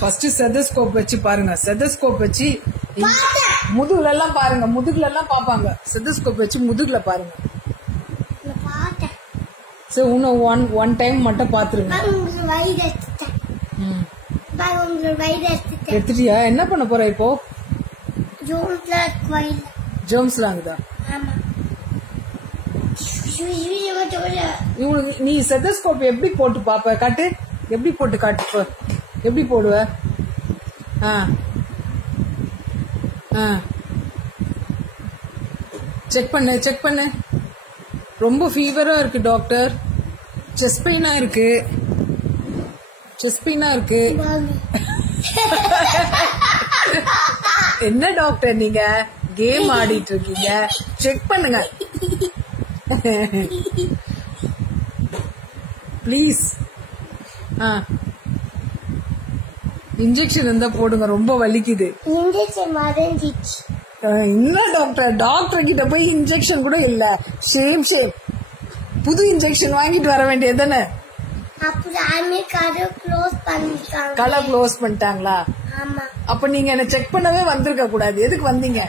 First stethoscope வச்சு பாருங்க. Stethoscope வச்சு முதுகுல எல்லாம் பாருங்க. முதுகுல எல்லாம் பாப்பாங்க. ஸ்டெதஸ்கோப் வச்சு முதுகுல பாருங்க. சரி இன்னும் ஒன் டைம் மட்டும் பாத்துருங்க. எடுத்துட்டியா? என்ன பண்ண போற இப்போ? ஜோம்ஸ்லாங்குதா? நீ ஸ்டெதஸ்கோப் எப்படி போட்டு பாப்ப? காட்டு. எப்படி போட்டு காட்டு. எப்படி போடுவ? செக் பண்ணு. ரொம்ப ஃபீவரா இருக்கு டாக்டர். செஸ்ட் பெயினா இருக்கு. என்ன டாக்டர் நீங்க கேம் ஆடிட்டு இருக்கீங்க? செக் பண்ணுங்க ப்ளீஸ். இன்ஜெக்ஷன் இருந்தா போடுங்க. ரொம்ப வலிக்குது. இல்ல டாக்டர் கிட்ட போய் இன்ஜெக்ஷன் கூட இல்ல. ஷேம். புது இன்ஜெக்ஷன் வாங்கிட்டு வர வேண்டியது தானே. கலர் க்ளோஸ் பண்ணிட்டாங்களா? அப்ப நீங்க என்ன செக் பண்ணவே வந்திருக்க கூடாது. எதுக்கு வந்தீங்க?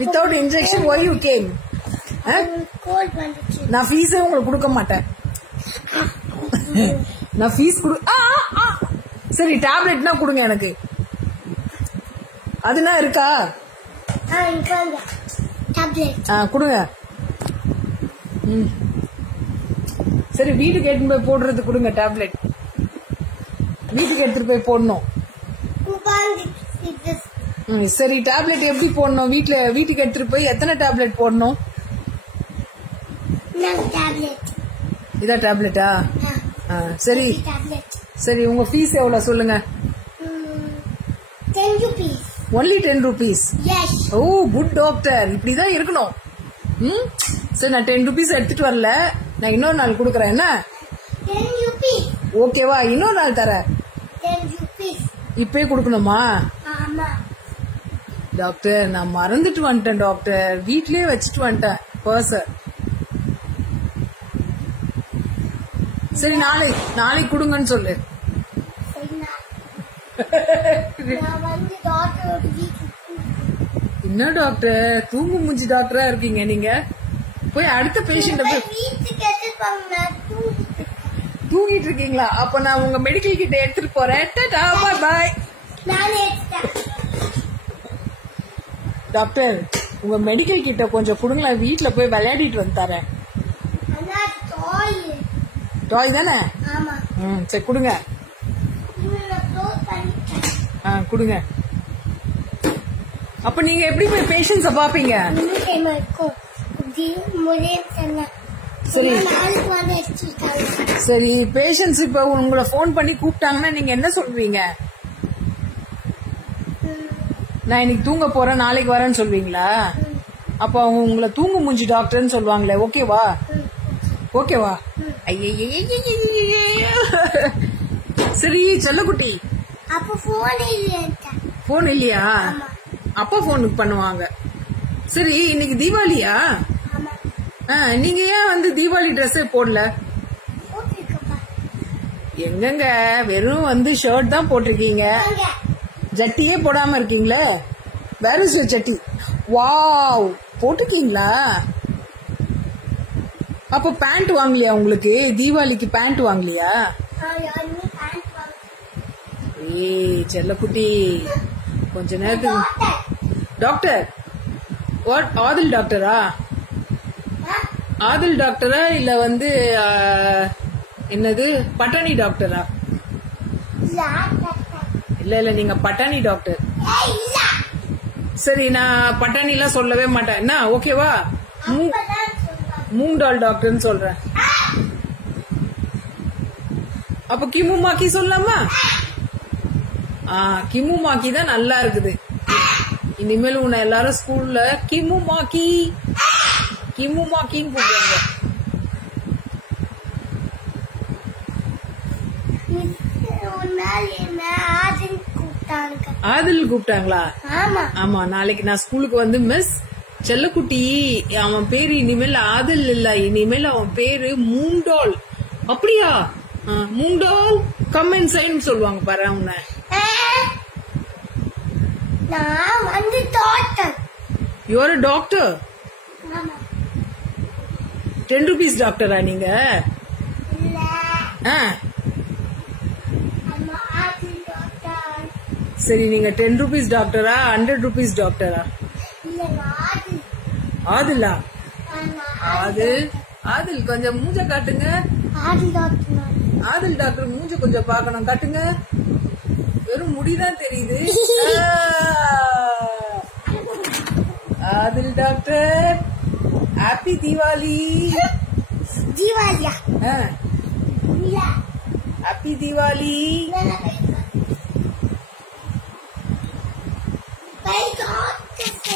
Without injection why you came? நான் ஃபீஸே உங்களுக்கு கொடுக்க மாட்டேன். நான் ஃபீஸ் சரி டேப்லெட்னா கொடுங்க எனக்கு. அதுனா இருக்கா? கொடுங்க. சரி வீட்டுக்கு எடுத்துட்டு போய் போடுறது கொடுங்க. டேப்லெட் வீட்டுக்கு எடுத்துட்டு போய் போடணும். சரி டேப்லெட் எப்படி போடணும்? வீட்டுக்கு எடுத்துட்டு போய் எத்தனை டேப்லெட் போடணும்? இதான் டேப்லெட்டா? சரி சரி உங்க ஃபீஸ் எவ்வளவு சொல்லுங்க. only 10 rupees. ஓ குட் டாக்டர். இப்படிதான் இருக்கணும். சரி நான் 10 rupees எடுத்துட்டு வரல. நான் இன்னொரு நாள் குடுக்கறேன். என்ன ஓகேவா? இன்னொரு நாள் தரேன். இப்பயே குடுக்கணுமா? டாக்டர் நான் மறந்துட்டு வந்துட்டேன் டாக்டர். வீட்லயே வச்சுட்டு வந்துட்டேன் பர்ஸ. சரி நாளைக்கு கொடுங்கன்னு சொல்லு. என்ன டாக்டர் தூங்கு மூஞ்சி டாக்டரா இருக்கீங்க நீங்க? போய் அடுத்த பேஷண்ட் தூங்கிட்டு இருக்கீங்களா? அப்ப நான் உங்க மெடிக்கல் கிட்ட எடுத்துட்டு போறேன். பாய். டாக்டர் உங்க மெடிக்கல் கிட்ட கொஞ்சம் கொடுங்களேன். வீட்டுல போய் விளையாடிட்டு வந்து தரேன். டாய் தானே? சரி கொடுங்க. கொடுங்க. அப்ப நீங்க எப்படி போய் பேஷண்ட்ஸ பாப்பீங்க? சரி பேஷண்ட்ஸ் இப்ப உங்களை போன் பண்ணி கூப்பிட்டாங்கன்னா நீங்க என்ன சொல்வீங்க? நான் இன்னைக்கு தூங்க போறேன் நாளைக்கு வரேன்னு சொல்வீங்களா? அப்ப அவங்க உங்களை தூங்கு மூஞ்சி டாக்டர்னு சொல்லுவாங்களே. ஓகேவா? சரி செல்லக்குட்டி போன் இல்லையா? அப்பா போனுக்கு பண்ணுவாங்க. சரி இன்னைக்கு தீபாவளியா? நீங்க ஏன் தீபாவளி ட்ரெஸ்ஸே போடல? எங்கங்க வெறும் ஷர்ட் தான் போட்டிருக்கீங்க. ஜட்டியே போடாம இருக்கீங்களே. வேற ஜட்டி. வாவ் போட்டிருக்கீங்களா? அப்ப பேண்ட் வாங்கலையா உங்களுக்கு? தீபாவளிக்கு பேண்ட் வாங்கலையா? ஏய் செல்லக்குட்டி கொஞ்ச நேரத்துக்கு டாக்டர் ஆதில் டாக்டரா? ஆதில் டாக்டரா இல்ல என்னது பட்டாணி டாக்டரா? இல்ல நீங்க பட்டாணி டாக்டர். சரி நான் பட்டாணி எல்லாம் சொல்லவே மாட்டேன். என்ன ஓகேவா? மூங்டால் டாக்டர்னு சொல்றேன். அப்ப கிமு மாக்கி சொல்லலாமா? கிமு மாக்கி தான் நல்லா இருக்குது. இனிமேல் உன்னை எல்லாரும் ஸ்கூல்ல கிமு மாக்கின்னு கூப்பிடுவாங்க. ஆதில் கூப்பிட்டாங்களா? ஆமா நாளைக்கு நான் ஸ்கூலுக்கு மிஸ் செல்லக்குட்டி அவன் பேரு இனிமேல் ஆதில் இல்ல, இனிமேல் அவன் பேரு மூங்டால். அப்படியா? மூங்டால் கம் இன்சைட் சொல்லுவாங்க பாரு உன்னை. நான் வந்து doctor. You are a doctor. ஆமா. 10 rupees டாக்டரா நீங்க? இல்ல. அம்மா ஆதி டாக்டர். சரி நீங்க 10 rupees டாக்டரா 100 rupees டாக்டரா? இல்ல ஆதி. ஆதிலா? ஆமா. ஆதில் கொஞ்சம் மூஞ்ச காட்டுங்க. ஆதி டாக்டர். ஆதில் டாக்டர் மூஞ்ச கொஞ்சம் பார்க்கணும், காட்டுங்க. வெறும் முடிதான் தெரியுது. Adil doctor happy Deepavali. தீபாவளியா? இல்ல. ஹாப்பி தீபாவளி. Bye God.